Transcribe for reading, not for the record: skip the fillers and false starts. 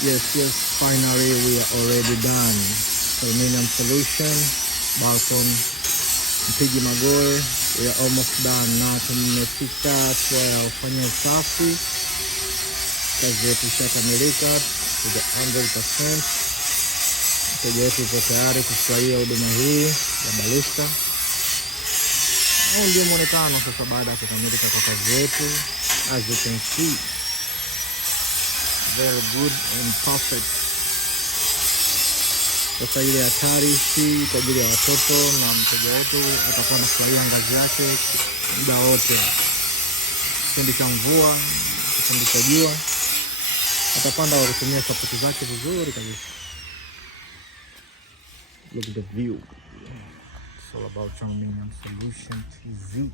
Yes, finally we are already done. Aluminium solution, balcon, Mpigi Magoe, we are almost done. Na tumefika hatua ya kufanya usafi. Kazi yetu ishakamilika to the 100%. Mteja wetu yuko tayari kufurahia huduma hii ya balista. Huu ndio muonekano sasa baada ya kukamilika kwa kazi yetu. As you can see, very good and perfect. Sasa ile hatari si kwa ajili ya watoto, na mteja wetu atakuwa anafurahia ngazi yake muda wote. Kipindi cha mvua, kipindi cha jua, atapanda kwa kutumia sapoti zake vizuri kabisa. Look at the view. It's all about Aluminium Solution TV.